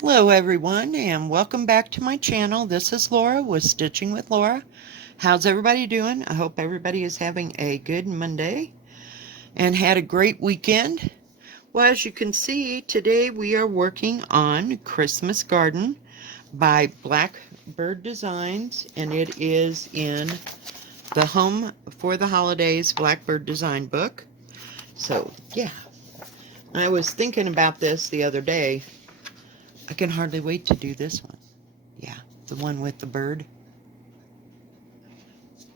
Hello everyone and welcome back to my channel. This is Laura with Stitching with Laura. How's everybody doing? I hope everybody is having a good Monday and had a great weekend. Well, as you can see, today we are working on Christmas Garden by Blackbird Designs, and it is in the Home for the Holidays Blackbird Design book. So yeah, I was thinking about this the other day. I can hardly wait to do this one. Yeah, the one with the bird.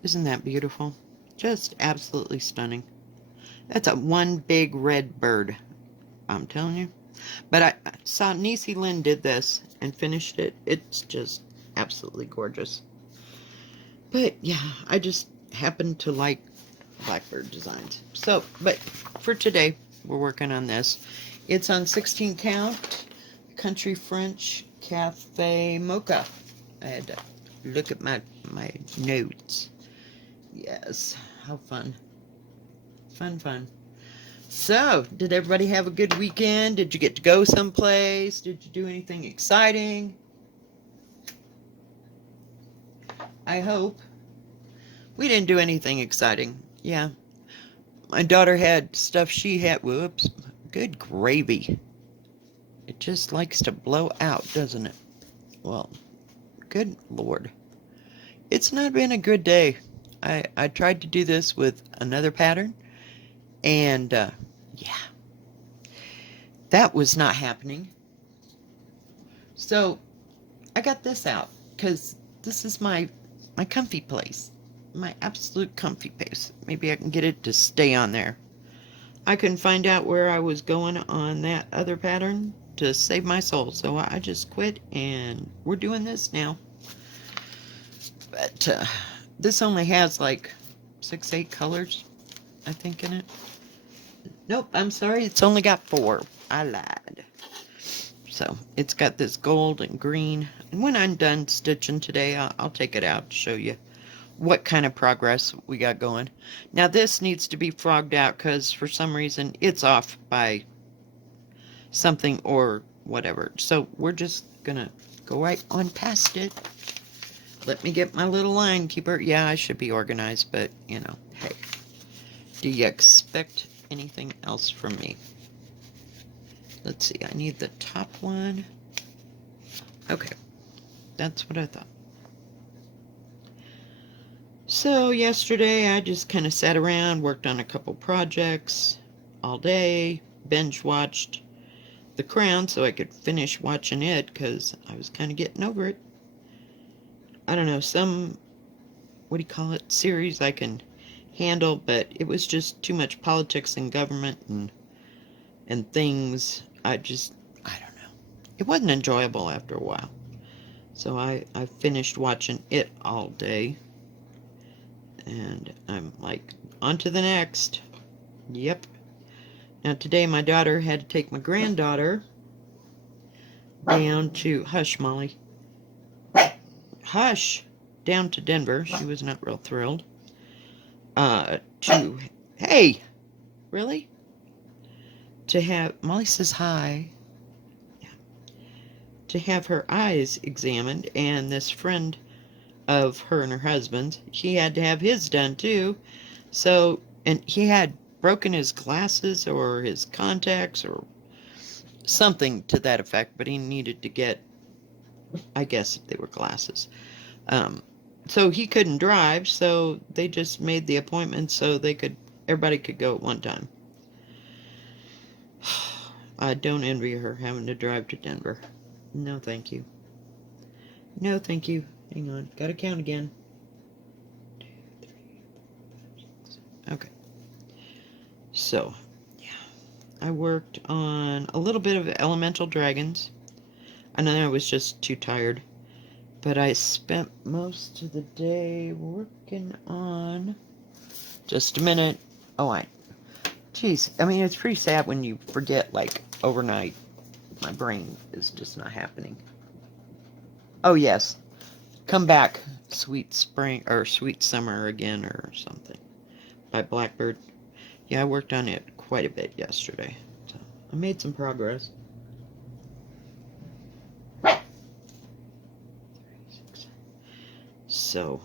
Isn't that beautiful? Just absolutely stunning. That's a one big red bird, I'm telling you. But I saw Niecy Lynn did this and finished it. It's just absolutely gorgeous. But yeah, I just happen to like Blackbird designs. So, but for today, we're working on this. It's on 16 count, Country French Cafe Mocha. I had to look at my notes. Yes, how fun. Fun, fun. So, did everybody have a good weekend? Did you get to go someplace? Did you do anything exciting? I hope. We didn't do anything exciting. Yeah. My daughter had stuff she had. Whoops. Good gravy. It just likes to blow out, doesn't it? Well, good Lord. It's not been a good day. I tried to do this with another pattern, and yeah, that was not happening. So I got this out because this is my comfy place, my absolute comfy place. Maybe I can get it to stay on there. I couldn't find out where I was going on that other pattern to save my soul, so I just quit and we're doing this now. But this only has like 6, 8 colors, I think, in it. Nope, I'm sorry, it's only got 4. I lied. So it's got this gold and green. And when I'm done stitching today, I'll take it out to show you what kind of progress we got going. Now this needs to be frogged out because for some reason it's off by something or whatever. So we're just gonna go right on past it. Let me get my little line keeper. Yeah, I should be organized, but you know, hey, do you expect anything else from me? Let's see, I need the top one. Okay, that's what I thought. So yesterday I just kind of sat around, worked on a couple projects all day, binge watched The Crown so I could finish watching it because I was kind of getting over it. I don't know, some, what do you call it, series I can handle, but it was just too much politics and government and things. I don't know. It wasn't enjoyable after a while. So I finished watching it all day. And I'm like, on to the next. Yep. Now today my daughter had to take my granddaughter down to, hush Molly, hush, down to Denver. She was not real thrilled. To, hey, really? To have, Molly says hi. Yeah. To have her eyes examined, and this friend of her and her husband, he had to have his done too. So, and he had broken his glasses or his contacts or something to that effect, but he needed to get, I guess they were glasses. Um, so he couldn't drive, so they just made the appointment so everybody could go at one time. I don't envy her having to drive to Denver. No, thank you. No, thank you. Hang on, gotta count again. 2, 3, 4, 5, 6. Okay. So, yeah, I worked on a little bit of Elemental Dragons, and then I was just too tired. But I spent most of the day working on... Just a minute. Oh, Geez, I mean, it's pretty sad when you forget, like, overnight. My brain is just not happening. Oh, yes. Come Back, Sweet Spring, or Sweet Summer Again, or something, by Blackbird. Yeah, I worked on it quite a bit yesterday. So I made some progress. So,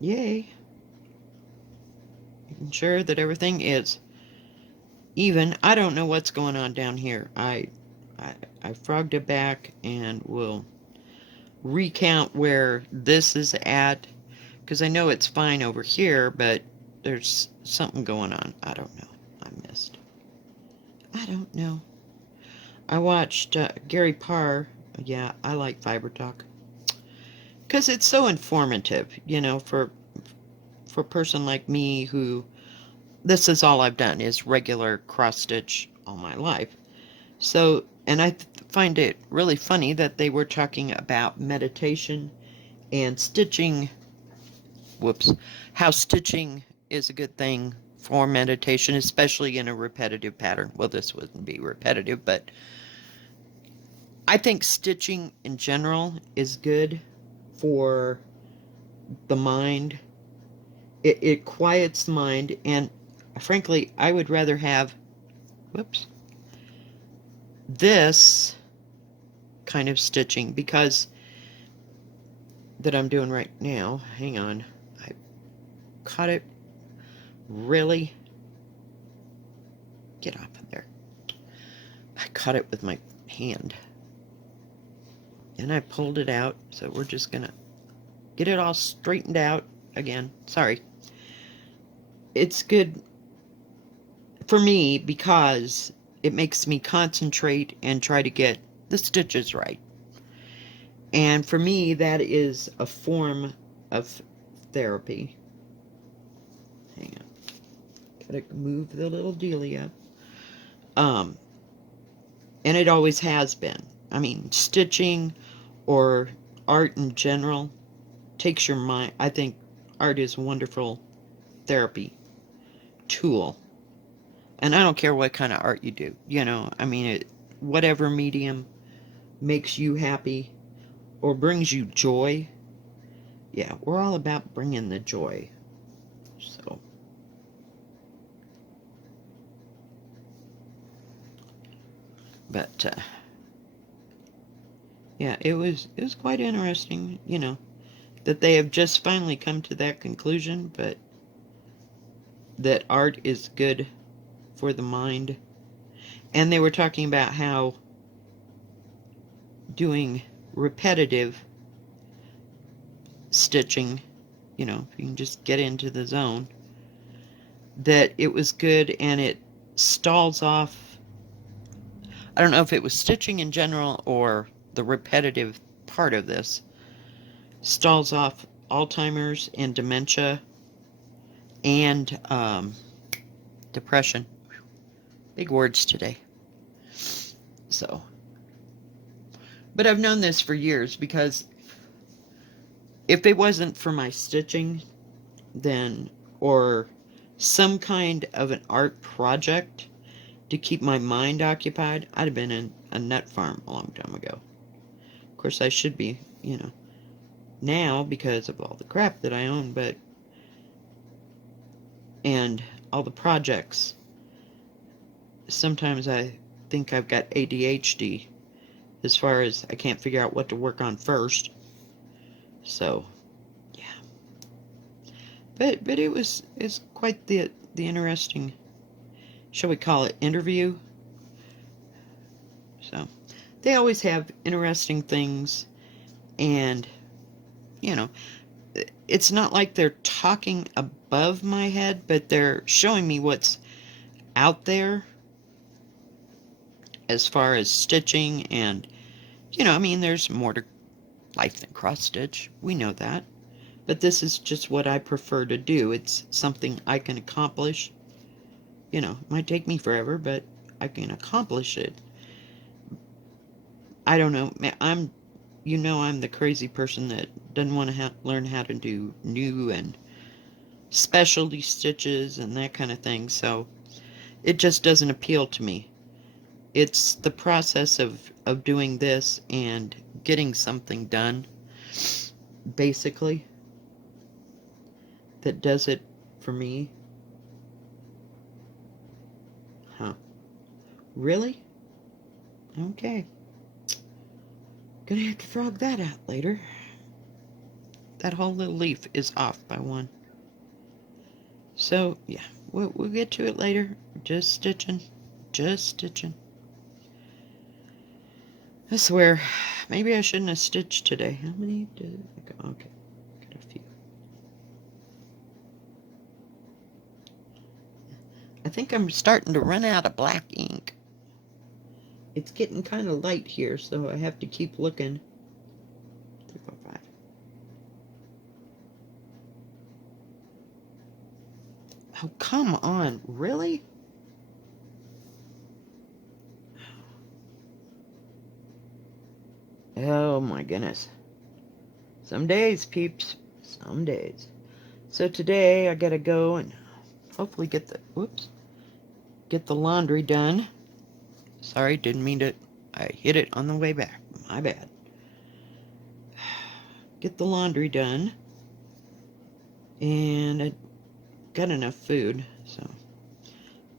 yay. Making sure that everything is even. I don't know what's going on down here. I frogged it back and will recount where this is at, because I know it's fine over here, but there's something going on. I don't know. I missed. I don't know. I watched Gary Parr. Yeah, I like Fiber Talk because it's so informative, you know, for a person like me who this is all I've done is regular cross stitch all my life. So, and I find it really funny that they were talking about meditation and stitching. Whoops. How stitching is a good thing for meditation, especially in a repetitive pattern. Well, this wouldn't be repetitive, but I think stitching in general is good for the mind. It quiets the mind, and frankly, I would rather have, whoops, this kind of stitching because that I'm doing right now. Hang on. I caught it. Really? Get off of there. I caught it with my hand. And I pulled it out, so we're just gonna get it all straightened out again. Sorry. It's good for me because it makes me concentrate and try to get the stitches right. And for me, that is a form of therapy. Hang on. Gotta move the little dealie up. And it always has been. I mean, stitching or art in general takes your mind. I think art is a wonderful therapy tool. And I don't care what kind of art you do. You know, I mean, whatever medium makes you happy or brings you joy. Yeah, we're all about bringing the joy. So, but yeah, it was quite interesting, you know, that they have just finally come to that conclusion, but that art is good for the mind. And they were talking about how doing repetitive stitching, you know, you can just get into the zone, that it was good and it stalls off. I don't know if it was stitching in general or the repetitive part of this stalls off Alzheimer's and dementia and depression. Big words today. So, but I've known this for years because if it wasn't for my stitching, then, or some kind of an art project to keep my mind occupied, I'd have been in a nut farm a long time ago. Of course, I should be, you know, now because of all the crap that I own, but, and all the projects. Sometimes I think I've got ADHD as far as I can't figure out what to work on first. So, yeah. But it's quite the interesting, shall we call it, interview. So, they always have interesting things, and, you know, it's not like they're talking above my head, but they're showing me what's out there as far as stitching and, you know, I mean, there's more to life than cross stitch. We know that. But this is just what I prefer to do. It's something I can accomplish. You know, it might take me forever, but I can accomplish it. I don't know. You know, I'm the crazy person that doesn't want to learn how to do new and specialty stitches and that kind of thing. So it just doesn't appeal to me. It's the process of doing this and getting something done, basically, that does it for me. Huh. Really? Okay. Gonna have to frog that out later. That whole little leaf is off by one. So, yeah, we'll get to it later. Just stitching. Just stitching. I swear, maybe I shouldn't have stitched today. How many did I go? Okay, got a few. I think I'm starting to run out of black ink. It's getting kind of light here, so I have to keep looking. 3, 4, 5. Oh, come on. Really? Oh, my goodness. Some days, peeps. Some days. So today, I gotta go and hopefully get the laundry done. Sorry, didn't mean to. I hit it on the way back. My bad. Get the laundry done. And I got enough food, so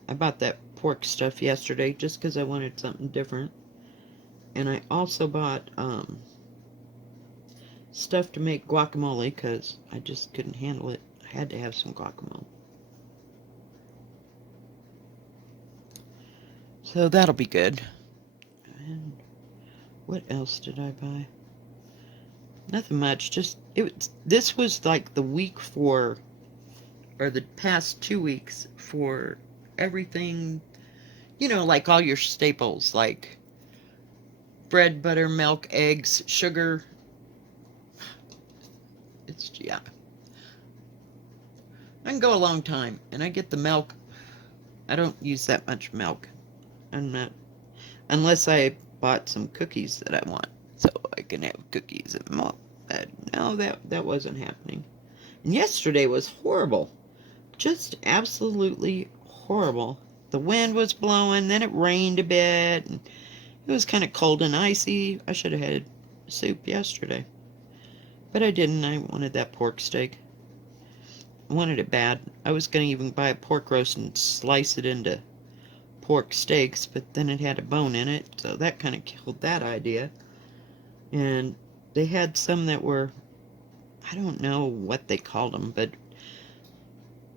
I bought that pork stuff yesterday just because I wanted something different. And I also bought stuff to make guacamole because I just couldn't handle it. I had to have some guacamole. So that'll be good. And what else did I buy? Nothing much. Just this was like the week for, or the past 2 weeks for everything, you know, like all your staples, like bread, butter, milk, eggs, sugar. Yeah. I can go a long time, and I get the milk. I don't use that much milk. I'm not, unless I bought some cookies that I want, so I can have cookies and milk. No, that wasn't happening. And yesterday was horrible. Just absolutely horrible. The wind was blowing, then it rained a bit, and it was kind of cold and icy. I should have had soup yesterday. But I didn't. I wanted that pork steak. I wanted it bad. I was going to even buy a pork roast and slice it into pork steaks, but then it had a bone in it, so that kind of killed that idea. And they had some that were, I don't know what they called them, but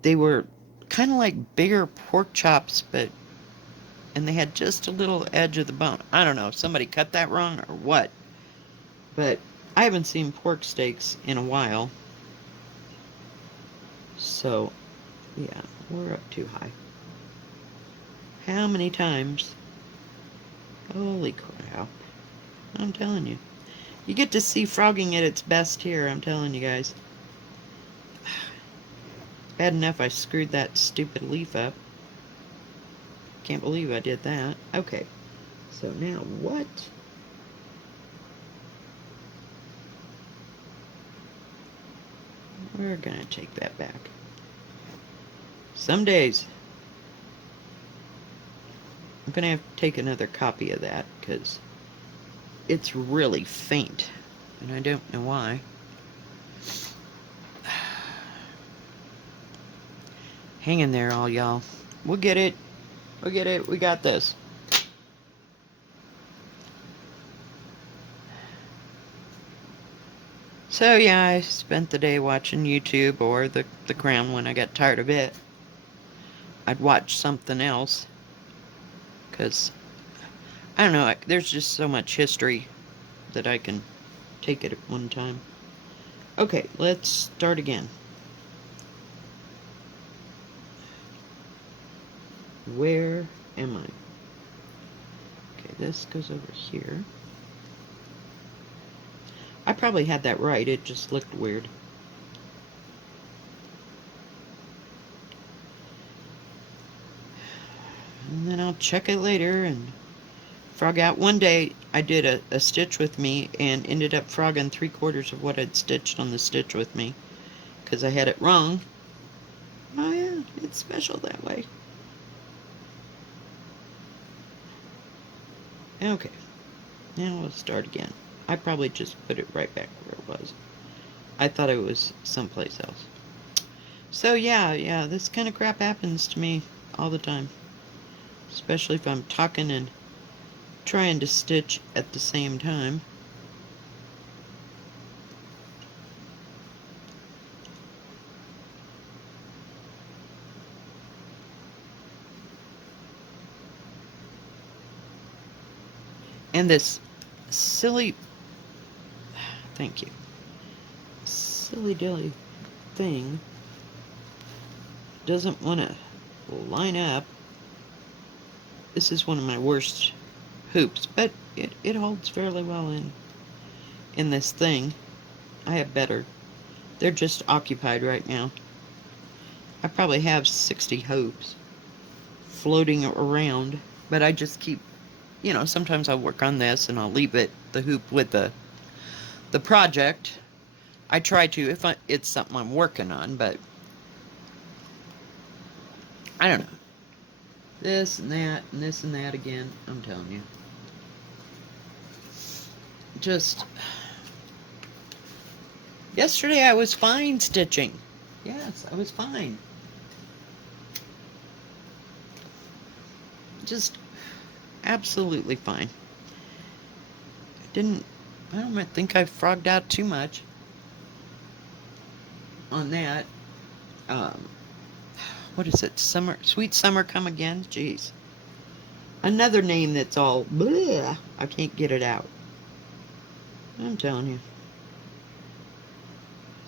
they were kind of like bigger pork chops, and they had just a little edge of the bone. I don't know if somebody cut that wrong or what, but I haven't seen pork steaks in a while. So, yeah, we're up too high. How many times? Holy crap. I'm telling you. You get to see frogging at its best here, I'm telling you guys. Bad enough I screwed that stupid leaf up. Can't believe I did that. Okay, so now what? We're gonna take that back. Some days I'm gonna have to take another copy of that because it's really faint and I don't know why. Hang in there, all y'all. We'll get it. We'll get it. We got this. So yeah, I spent the day watching YouTube or the Crown when I got tired of it. I'd watch something else because I don't know, there's just so much history that I can take it at one time. Okay, let's start again. Where am I? Okay, this goes over here. I probably had that right, it just looked weird. And then I'll check it later and frog out. One day I did a stitch with me and ended up frogging 3/4 of what I'd stitched on the stitch with me because I had it wrong. Oh yeah, it's special that way. Okay, now we'll start again. I probably just put it right back where it was. I thought it was someplace else. So yeah, this kind of crap happens to me all the time. Especially if I'm talking and trying to stitch at the same time. And this silly, thank you, silly dilly thing doesn't want to line up. This is one of my worst hoops, but it holds fairly well in this thing. I have better. They're just occupied right now. I probably have 60 hoops floating around, but I just keep, sometimes I'll work on this and I'll leave the hoop with the project. I try to if it's something I'm working on, but I don't know. This and that and this and that again, I'm telling you. Just yesterday I was fine stitching. Yes, I was fine. Just absolutely fine. I don't think I frogged out too much on that. What is it? Sweet summer come again? Jeez. Another name that's all bleh. I can't get it out. I'm telling you.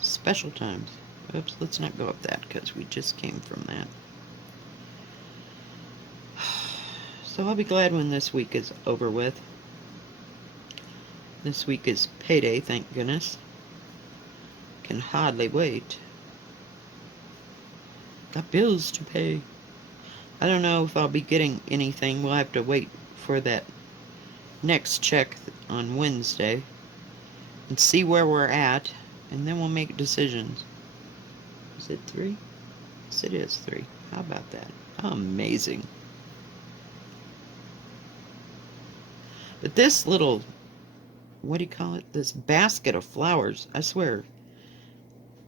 Special times. Oops, let's not go up that because we just came from that. So I'll be glad when this week is over with. This week is payday, thank goodness. Can hardly wait. Got bills to pay. I don't know if I'll be getting anything. We'll have to wait for that next check on Wednesday and see where we're at, and then we'll make decisions. Is it 3? Yes, it is 3. How about that? Amazing. But this little, what do you call it? This basket of flowers, I swear,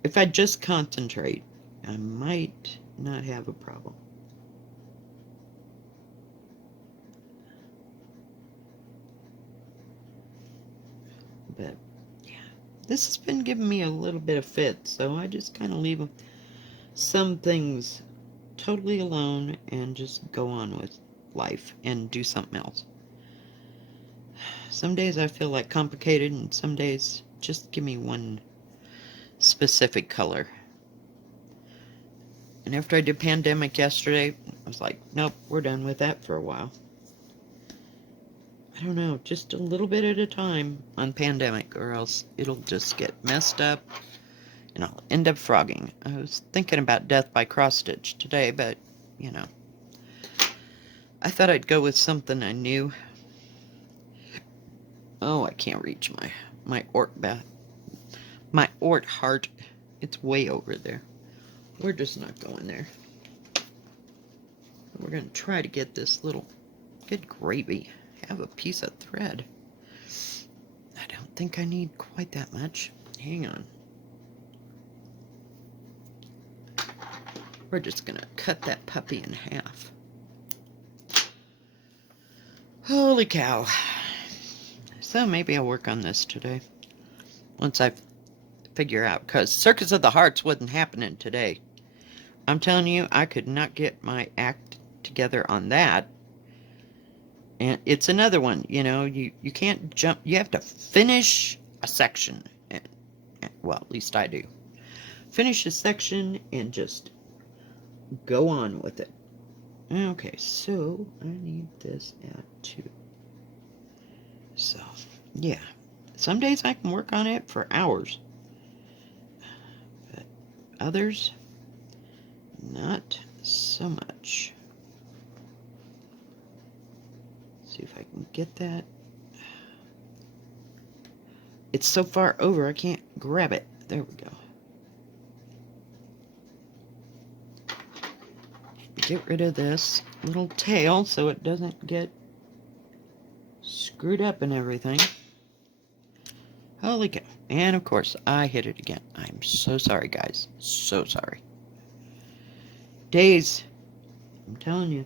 if I just concentrate, I might not have a problem. But yeah, this has been giving me a little bit of fit, so I just kind of leave some things totally alone and just go on with life and do something else. Some days I feel like complicated, and some days just give me one specific color. And after I did Pandemic yesterday, I was like, nope, we're done with that for a while. I don't know, just a little bit at a time on Pandemic, or else it'll just get messed up and I'll end up frogging. I was thinking about Death by Cross Stitch today, but, I thought I'd go with something I knew. Oh, I can't reach my Ort heart. It's way over there. We're just not going there. We're going to try to get this little, good gravy, have a piece of thread. I don't think I need quite that much. Hang on. We're just going to cut that puppy in half. Holy cow. So maybe I'll work on this today. Once I figure out, because Circus of the Hearts wasn't happening today. I'm telling you, I could not get my act together on that. And it's another one, you can't jump. You have to finish a section. Well, at least I do. Finish a section and just go on with it. Okay, so I need this at 2. So, yeah. Some days I can work on it for hours. But others, not so much. Let's see if I can get that. It's so far over I can't grab it. There we go. Get rid of this little tail so it doesn't get screwed up and everything. Holy cow. And of course, I hit it again. I'm so sorry, guys. So sorry. Days. I'm telling you.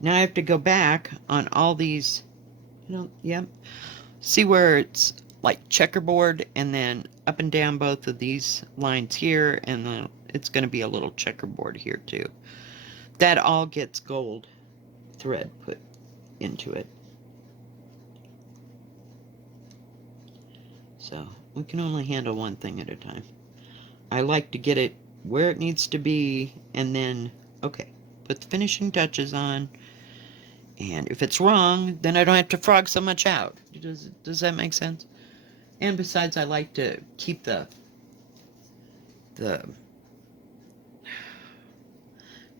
Now I have to go back on all these, yep. See where it's like checkerboard, and then up and down both of these lines here, and then it's going to be a little checkerboard here too. That all gets gold thread put into it. So we can only handle one thing at a time. I like to get it where it needs to be, and then, okay, put the finishing touches on. And if it's wrong, then I don't have to frog so much out. Does that make sense? And besides, I like to keep the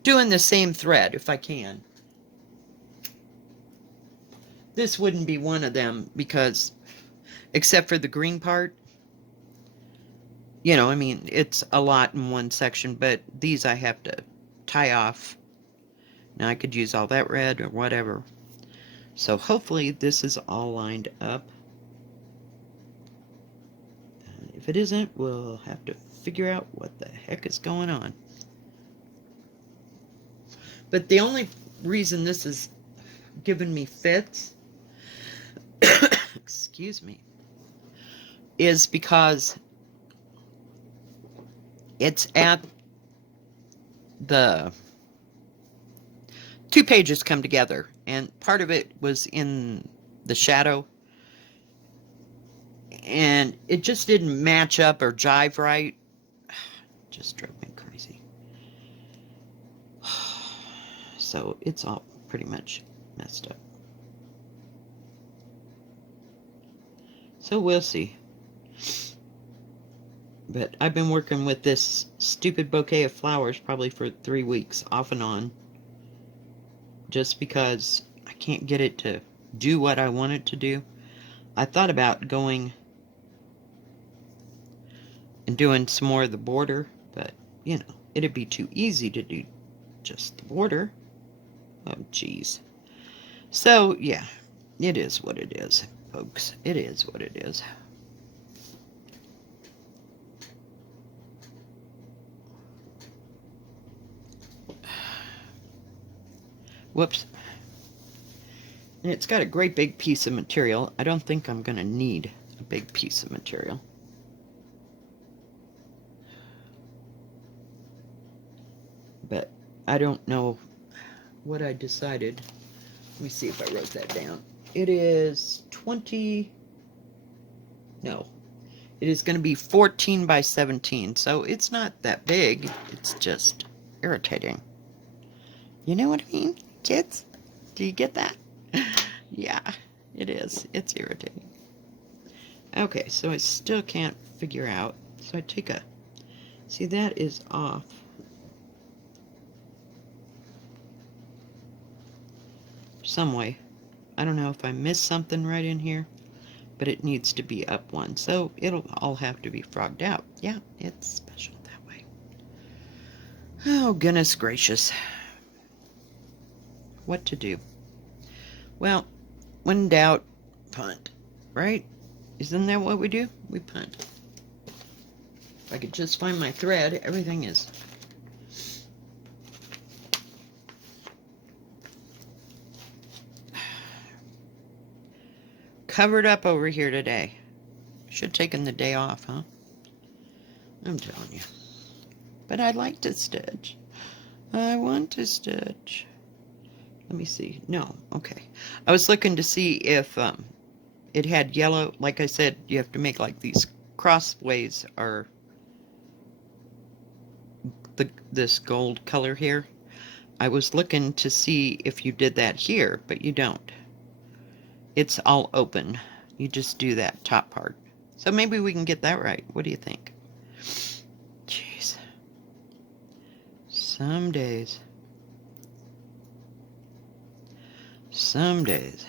doing the same thread if I can. This wouldn't be one of them because, except for the green part, you know, I mean, it's a lot in one section, but these I have to tie off. Now I could use all that red or whatever. So hopefully this is all lined up. And if it isn't, we'll have to figure out what the heck is going on. But the only reason this is giving me fits, excuse me, is because it's at the two pages come together, and part of it was in the shadow, and it just didn't match up or jive right. Just drove me crazy. So it's all pretty much messed up. So we'll see. But I've been working with this stupid bouquet of flowers probably for 3 weeks, off and on. Just because I can't get it to do what I want it to do. I thought about going and doing some more of the border, but, you know, it'd be too easy to do just the border. Oh, geez. So, yeah, it is what it is, folks. It is what it is. Whoops. And it's got a great big piece of material. I don't think I'm going to need a big piece of material. But I don't know what I decided. Let me see if I wrote that down. It is 20... No. It is going to be 14 by 17. So it's not that big. It's just irritating. You know what I mean, kids? Do you get that? Yeah, it is. It's irritating. Okay, so I still can't figure out. So I take a... See, that is off. Some way. I don't know if I missed something right in here, but it needs to be up one. So it'll all have to be frogged out. Yeah, it's special that way. Oh, goodness gracious. What to do? Well, when in doubt, punt, right? Isn't that what we do? We punt. If I could just find my thread, everything is... covered up over here today. Should have taken the day off, huh? I'm telling you. But I like to stitch. I want to stitch. Let me see. No, okay. I was looking to see if it had yellow. Like I said, you have to make like these crossways or this gold color here. I was looking to see if you did that here, but you don't. It's all open. You just do that top part. So maybe we can get that right. What do you think? Jeez. Some days. Some days.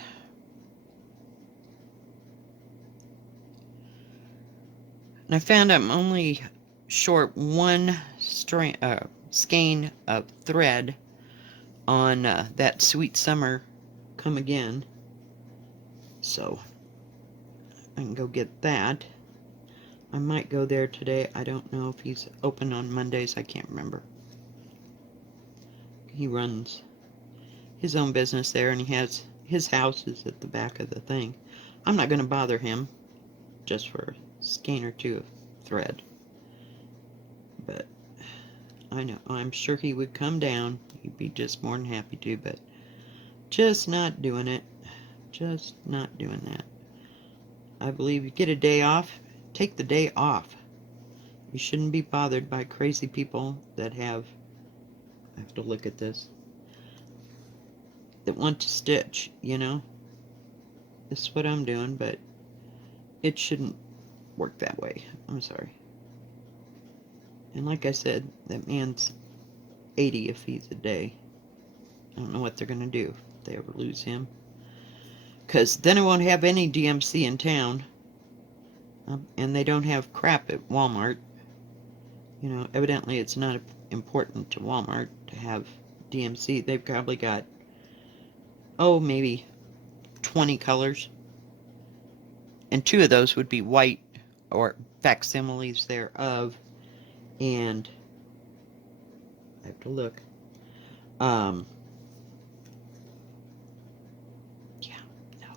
And I found I'm only short one skein of thread on that Sweet Summer Come Again. So I can go get that. I might go there today. I don't know if he's open on Mondays. I can't remember. He runs his own business there, and he has his house is at the back of the thing. I'm not going to bother him just for a skein or two of thread. But I know, I'm sure he would come down. He'd be just more than happy to, but Just not doing it. Just not doing that. I believe you get a day off, take the day off. You shouldn't be bothered by crazy people that have, I have to look at this, that want to stitch, you know? This is what I'm doing, but it shouldn't work that way. I'm sorry. And like I said, that man's 80 if he's a day. I don't know what they're going to do if they ever lose him. Because then I won't have any DMC in town. And they don't have crap at Walmart. You know, evidently it's not important to Walmart to have DMC. They've probably got, oh, maybe 20 colors. And 2 of those would be white or facsimiles thereof. And I have to look. Yeah, no.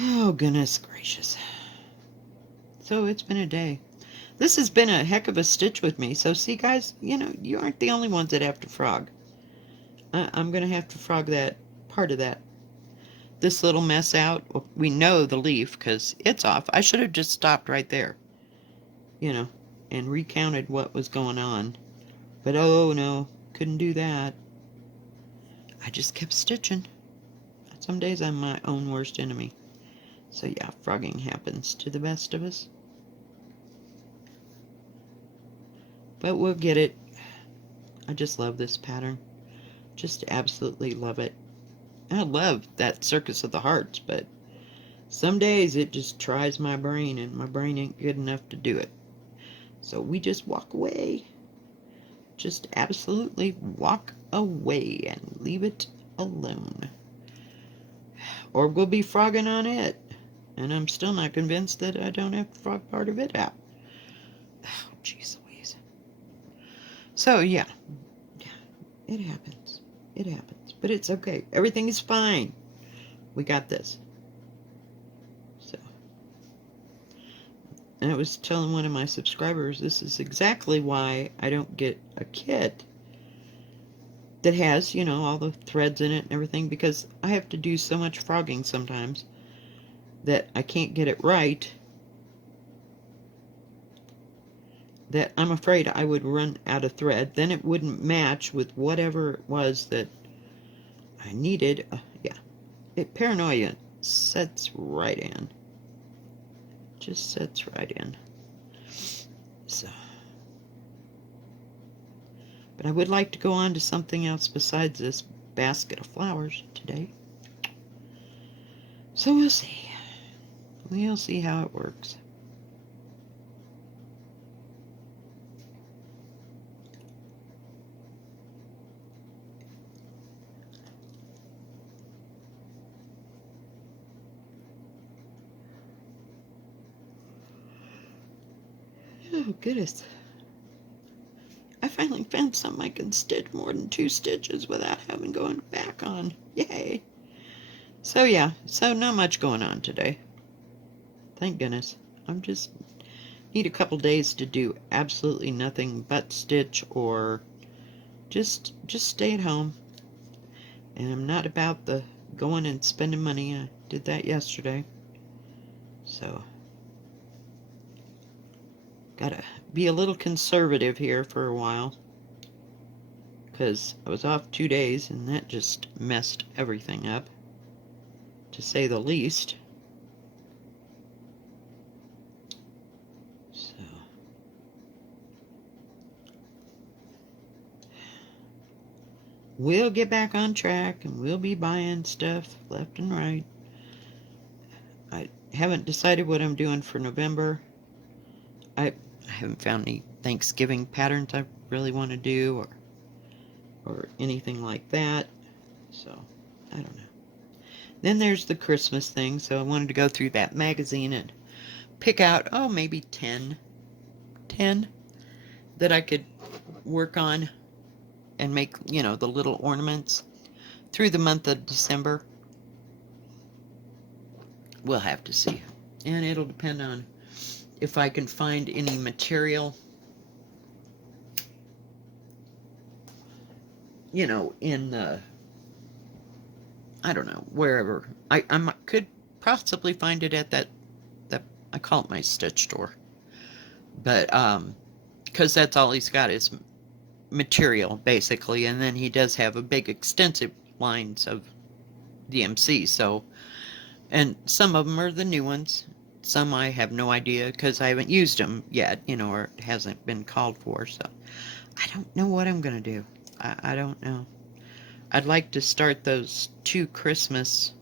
Oh, goodness gracious. So it's been a day. This has been a heck of a stitch with me. So see, guys, you know, you aren't the only ones that have to frog. I'm going to have to frog that part of that. This little mess out. Well, we know the leaf because it's off. I should have just stopped right there, you know, and recounted what was going on. But oh no, couldn't do that. I just kept stitching. Some days I'm my own worst enemy. So yeah, frogging happens to the best of us. But we'll get it. I just love this pattern. Just absolutely love it. I love that Circus of the Hearts, but some days it just tries my brain, and my brain ain't good enough to do it. So we just walk away. Just absolutely walk away and leave it alone. Or we'll be frogging on it. And I'm still not convinced that I don't have to frog part of it out. Oh, jeez Louise. So, yeah. It happens. It happens. But it's okay. Everything is fine. We got this. So. And I was telling one of my subscribers, this is exactly why I don't get a kit that has, you know, all the threads in it and everything, because I have to do so much frogging sometimes that I can't get it right, that I'm afraid I would run out of thread. Then it wouldn't match with whatever it was that I needed. Yeah, paranoia sets right in. Just sets right in. So, but I would like to go on to something else besides this basket of flowers today. So we'll see. We'll see how it works. Oh, goodness. I finally found something I can stitch more than 2 stitches without having going back on. Yay. So yeah, so not much going on today. Thank goodness. I'm just need a couple days to do absolutely nothing but stitch or just stay at home. And I'm not about the going and spending money. I did that yesterday. So gotta be a little conservative here for a while, because I was off 2 days and that just messed everything up, to say the least. So we'll get back on track and we'll be buying stuff left and right. I haven't decided what I'm doing for November. I haven't found any Thanksgiving patterns I really want to do, or anything like that. So I don't know. Then there's the Christmas thing, so I wanted to go through that magazine and pick out, oh, maybe 10 that I could work on and make, you know, the little ornaments through the month of December. We'll have to see. And it'll depend on if I can find any material you know, in the, I don't know, wherever. Could possibly find it at that, I call it my stitch store. But, because that's all he's got is material, basically. And then he does have a big, extensive lines of DMC. So, and some of them are the new ones. Some I have no idea because I haven't used them yet, you know, or it hasn't been called for. So I don't know what I'm going to do. I don't know. I'd like to start those 2 Christmas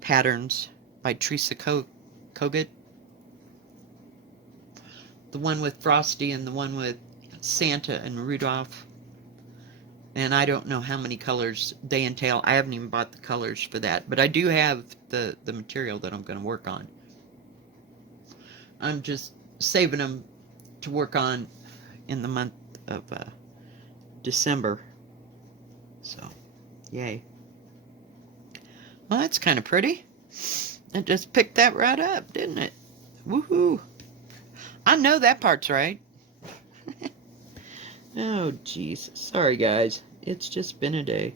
patterns by Teresa Kogut. The one with Frosty and the one with Santa and Rudolph. And I don't know how many colors they entail. I haven't even bought the colors for that. But I do have the material that I'm going to work on. I'm just saving them to work on in the month of December. So, yay. Well, that's kind of pretty. I just picked that right up, didn't it? Woohoo. I know that part's right. Oh, jeez. Sorry, guys. It's just been a day.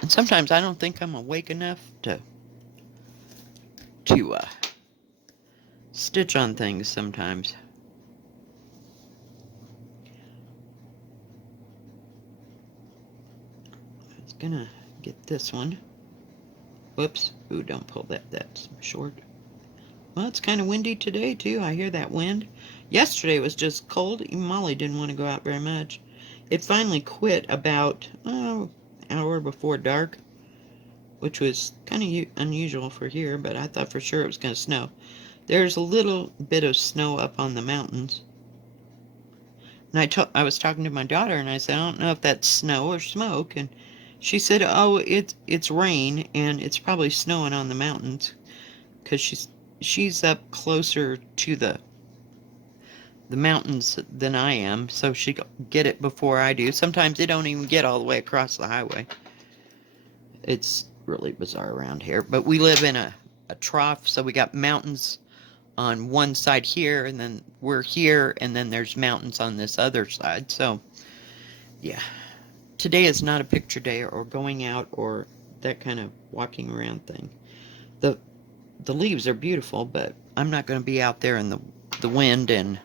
And sometimes I don't think I'm awake enough to stitch on things sometimes. I was gonna get this one. Whoops. Ooh, don't pull that. That's short. Well, it's kind of windy today, too. I hear that wind. Yesterday was just cold. Even Molly didn't want to go out very much. It finally quit about an hour before dark, which was kind of unusual for here, but I thought for sure it was going to snow. There's a little bit of snow up on the mountains. And I was talking to my daughter, and I said, I don't know if that's snow or smoke. And she said, oh, it's rain, and it's probably snowing on the mountains, because she's up closer to the mountains than I am, so she get it before I do. Sometimes they don't even get all the way across the highway. It's really bizarre around here, but we live in a trough, so we got mountains on one side here, and then we're here, and then there's mountains on this other side. So yeah, today is not a picture day or going out or that kind of walking around thing. The leaves are beautiful, but I'm not going to be out there in the wind and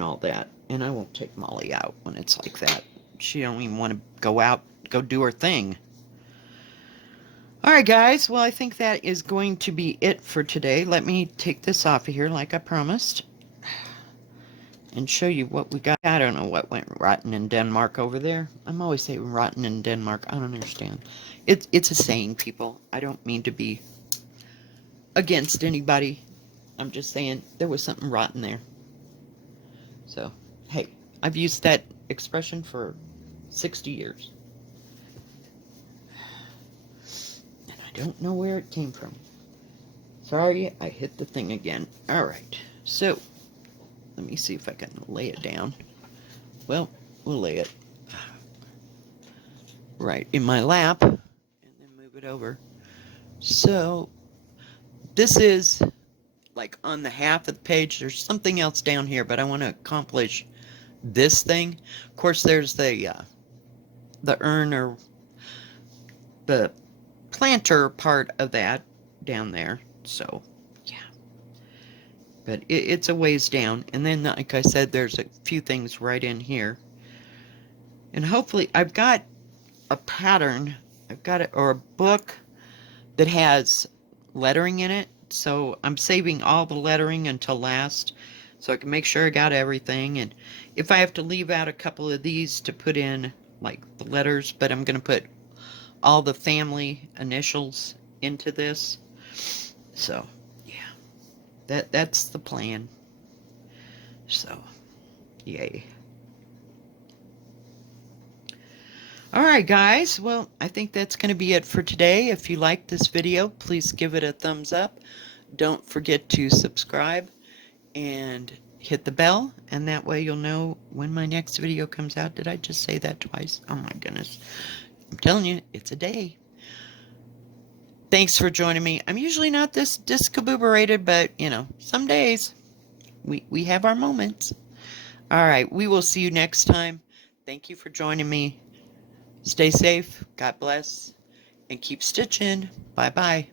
all that. And I won't take Molly out when it's like that. She don't even want to go out, go do her thing. Alright, guys. Well, I think that is going to be it for today. Let me take this off of here like I promised and show you what we got. I don't know what went rotten in Denmark over there. I'm always saying rotten in Denmark. I don't understand. It's a saying, people. I don't mean to be against anybody. I'm just saying there was something rotten there. So, hey, I've used that expression for 60 years. And I don't know where it came from. Sorry, I hit the thing again. Alright, so, let me see if I can lay it down. Well, we'll lay it right in my lap and then move it over. So, this is like on the half of the page. There's something else down here, but I want to accomplish this thing. Of course, there's the urn or the planter part of that down there. So, yeah. But it's a ways down. And then, like I said, there's a few things right in here. And hopefully, I've got a pattern. I've got it, or a book that has lettering in it. So I'm saving all the lettering until last, so I can make sure I got everything. And if I have to leave out a couple of these to put in, like, the letters, but I'm going to put all the family initials into this. So, yeah. That's the plan. So, yay. Alright, guys. Well, I think that's going to be it for today. If you liked this video, please give it a thumbs up. Don't forget to subscribe and hit the bell, and that way you'll know when my next video comes out. Did I just say that twice? Oh my goodness. I'm telling you, it's a day. Thanks for joining me. I'm usually not this discombobulated, but, you know, some days we have our moments. All right, we will see you next time. Thank you for joining me. Stay safe, God bless, and keep stitching. Bye bye.